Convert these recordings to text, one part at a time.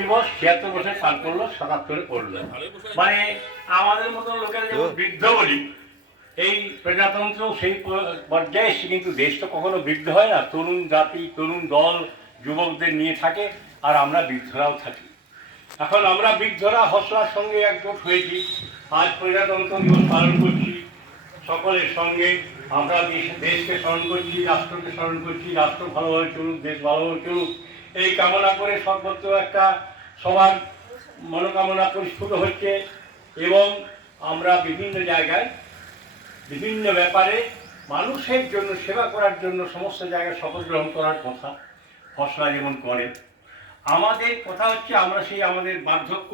দিবস ৭৬ বছর পার করলো, ৭৭-এ পড়লো। মানে আমাদের মতো লোকেরা যেমন বৃদ্ধ বলি, এই প্রজাতন্ত্র সেই পর্যায়ে এসে, কিন্তু দেশ তো কখনো বৃদ্ধ হয় না। তরুণ জাতি, তরুণ দল যুবকদের নিয়ে থাকে, আর আমরা বৃদ্ধরাও থাকি। এখন আমরা বৃদ্ধরা হসলার সঙ্গে একজোট হয়েছি, আজ প্রজাতন্ত্র দিবস পালন করছি। সকলের সঙ্গে আমরা দেশকে স্মরণ করছি, রাষ্ট্রকে স্মরণ করছি। রাষ্ট্র ভালোভাবে চলুক, দেশ ভালোভাবে চলুক, এই কামনা করে সর্বত্র একটা সবার মনোকামনা পরিস্ফুট হচ্ছে। এবং আমরা বিভিন্ন জায়গায় বিভিন্ন ব্যাপারে মানুষের জন্য সেবা করার জন্য সমস্ত জায়গায় শপথ গ্রহণ করার কথা হসলা যেমন করে। আমাদের কথা হচ্ছে, আমরা সেই আমাদের বার্ধক্য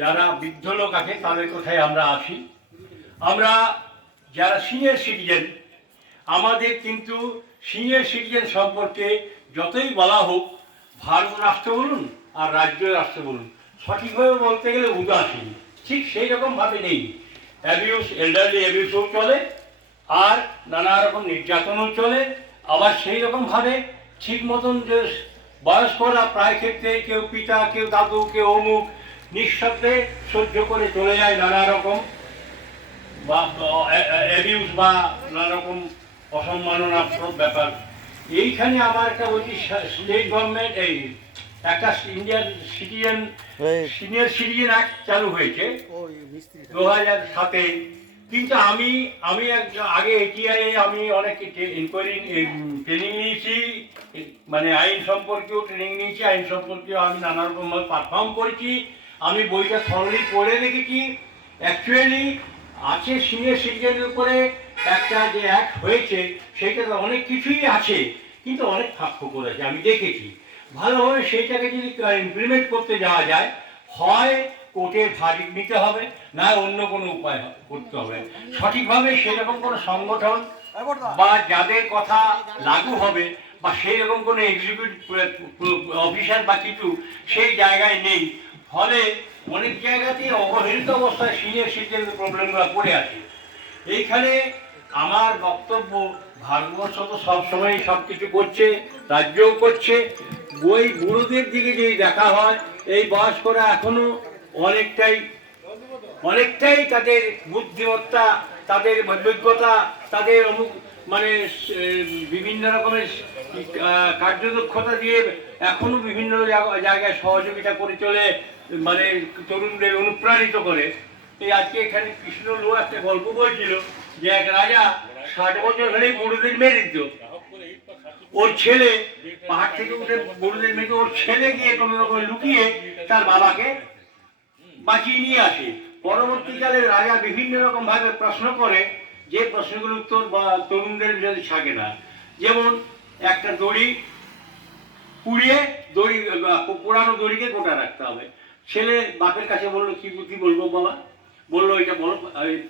যারা বৃদ্ধ লোক আছে তাদের কথায় আমরা আসি। আমরা যারা সিনিয়র সিটিজেন, আমাদের কিন্তু সিনিয়র সিটিজেন সম্পর্কে যতই বলা হোক, ভারত রাষ্ট্র বলুন আর রাজ্য রাষ্ট্র বলুন, সঠিকভাবে বলতে গেলে উদাসীন, ঠিক সেই রকমভাবে নেই। অ্যাবিউস, এল্ডারলি অ্যাবিউসও চলে, আর নানা রকম নির্যাতনও চলে। আবার সেই রকমভাবে ঠিক মতন যে বয়স্করা প্রায় ক্ষেত্রে কেউ পিতা, কেউ দাদু, কেউ অমুক নিঃশব্দে সহ্য করে চলে যায় নানা রকম বা অ্যাবিউস বা নানা রকম অসম্মাননাস্পদ ব্যাপার। এইখানে আমার একটা বলছি, স্টেট গভর্নমেন্ট এই একটা Indian citizen senior citizen act চালু হয়েছে 2007-এ। কিন্তু আমি আগে এটিআই আমি অনেক ইনকোয়ারি ট্রেনিং নিয়েছি, মানে আইন সম্পর্কেও ট্রেনিং নিয়েছি, আইন সম্পর্কেও আমি নানা রকমভাবে পারফর্ম করেছি। আমি বইটা থরলি পড়ে রেখেছি। অ্যাকচুয়ালি আছে সিনিয়র সিটিজেনের উপরে একটা যে অ্যাক্ট হয়েছে, সেইটাতে অনেক কিছুই আছে, কিন্তু অনেক ফাঁক করেছে আমি দেখেছি। ভালোভাবে সেইটাকে যদি ইমপ্লিমেন্ট করতে যাওয়া যায়, হয় কোর্টের ভার্ডিক্ট নিতে হবে, না অন্য কোনো উপায় করতে হবে। সঠিকভাবে সেরকম কোনো সংগঠন বা যাদের কথা লাগু হবে বা সেই রকম কোনো এক্সিকিউটিভ অফিসার বা কিছু সেই জায়গায় নেই। ফলে অনেক জায়গাতেই অবহেলিত অবস্থায় সিনিয়র সিটিজেনের প্রবলেমগুলো পড়ে আছে। এইখানে আমার বক্তব্য, ভারতবর্ষ তো সবসময় সব কিছু করছে, রাজ্যও করছে। বই বুড়োদের দিকে যদি দেখা হয়, এই বয়স্করা এখনো অনেকটাই তাদের বুদ্ধিমত্তা, তাদের যোগ্যতা, তাদের মানে বিভিন্ন রকমের কার্যদক্ষতা দিয়ে এখনো বিভিন্ন জায়গায় সহযোগিতা করে চলে, মানে তরুণদের অনুপ্রাণিত করে। এই আজকে এখানে কৃষ্ণ লো একটা গল্প বলছিল যে এক রাজা 60 বছর হলেই বুড়োদের মেরে দিত। ওর ছেলে পাহাড় থেকে উঠে বুড়োদের মেরে, ওর ছেলে গিয়ে কোনো রকম লুকিয়ে তার বাবাকে বাঁচিয়ে নিয়ে আসে। পরবর্তীকালে রাজা বিভিন্ন রকম ভাবে প্রশ্ন করে, যে প্রশ্নগুলোর উত্তর বা তরুণদের বিরোধী থাকে না। যেমন একটা দড়ি পুড়িয়ে পুরানো দড়িকে গোটা রাখতে হবে। ছেলে বাপের কাছে বললো, কি বুদ্ধি বলবো বাবা? বললো, এটা বলো,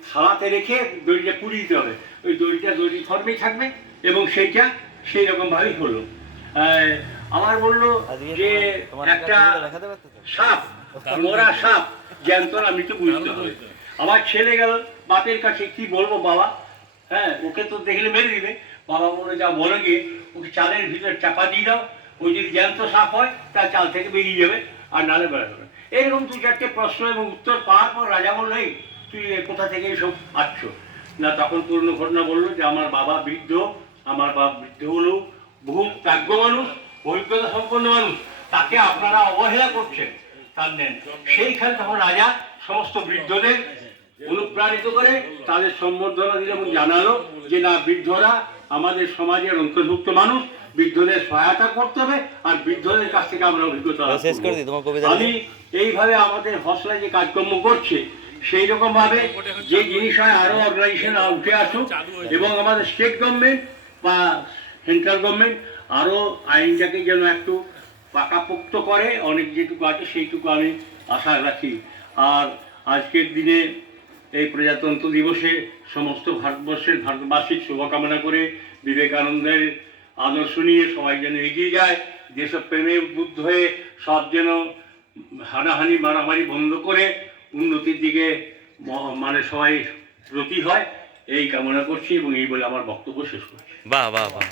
থালাতে রেখে দড়িটা পুড়িয়ে দিতে হবে, ওই দড়িটা দড়ি ফর্মেই থাকবে, এবং সেইটা সেই রকম ভাবেই হলো। আমার বললো যে একটা সাপ, মরা সাপ জ্যান্ত না, মৃত্যু বুঝতে হবে। আমার ছেলে গেল বাপের কাছে, কি বলবো বাবা, হ্যাঁ ওকে তো দেখলে মেরে দিবে। বাবা বললো, যা বলে গিয়ে ওকে চালের ভিতরে চাপা দিয়ে দাও, ওই যদি জ্যান্ত সাপ হয় তার চাল থেকে বেরিয়ে যাবে, আর নালে বেড়াবে। এইরকম 2-4টে প্রশ্ন এবং উত্তর পাওয়ার পর রাজা বললো, এই তুই কোথা থেকে এইসব পাচ্ছ? না, তখন পুরনো ঘটনা বললো যে আমার বাবা বৃদ্ধ, আমার বাবা বৃদ্ধ হলো বহু প্রাজ্ঞ মানুষ, অভিজ্ঞতা সম্পন্ন মানুষ, তাকে আপনারা অবহেলা করছেন, তার নেন। সেইখানে তখন রাজা সমস্ত বৃদ্ধদের অনুপ্রাণিত করে তাদের সম্বর্ধনা দিল এবং জানালো যে না, বৃদ্ধরা আমাদের সমাজের অন্তর্ভুক্ত মানুষ, বৃদ্ধদের সহায়তা করতে হবে, আর বৃদ্ধদের কাছ থেকে আমরা অভিজ্ঞতা। আমি এইভাবে আমাদের হসলায় যে কাজকর্ম করছে, সেই রকম ভাবে যে জিনিস হয় আরো অর্গানাইজেশন উঠে আসুক, এবং আমাদের স্টেট গভর্নমেন্ট বা সেন্ট্রাল গভর্নমেন্ট আরো আইনটাকে যেন একটু পাকাপোক্ত করে, অনেক যেটুকু আছে সেইটুকু আমি আশা রাখি। আর আজকের দিনে এই প্রজাতন্ত্র দিবসে সমস্ত ভারতবাসীর শুভকামনা করে, বিবেকানন্দের আদর্শ নিয়ে সবাই যেন এগিয়ে যায়, দেশপ্রেমে উদ্বুদ্ধ হয়ে সব যেন হানাহানি মারামারি বন্ধ করে উন্নতির দিকে মানে সবাই ব্রতী হয়, এই কামনা করছি এবং এই বলে আমার বক্তব্য শেষ করছি। বাহ বাহ বাহ।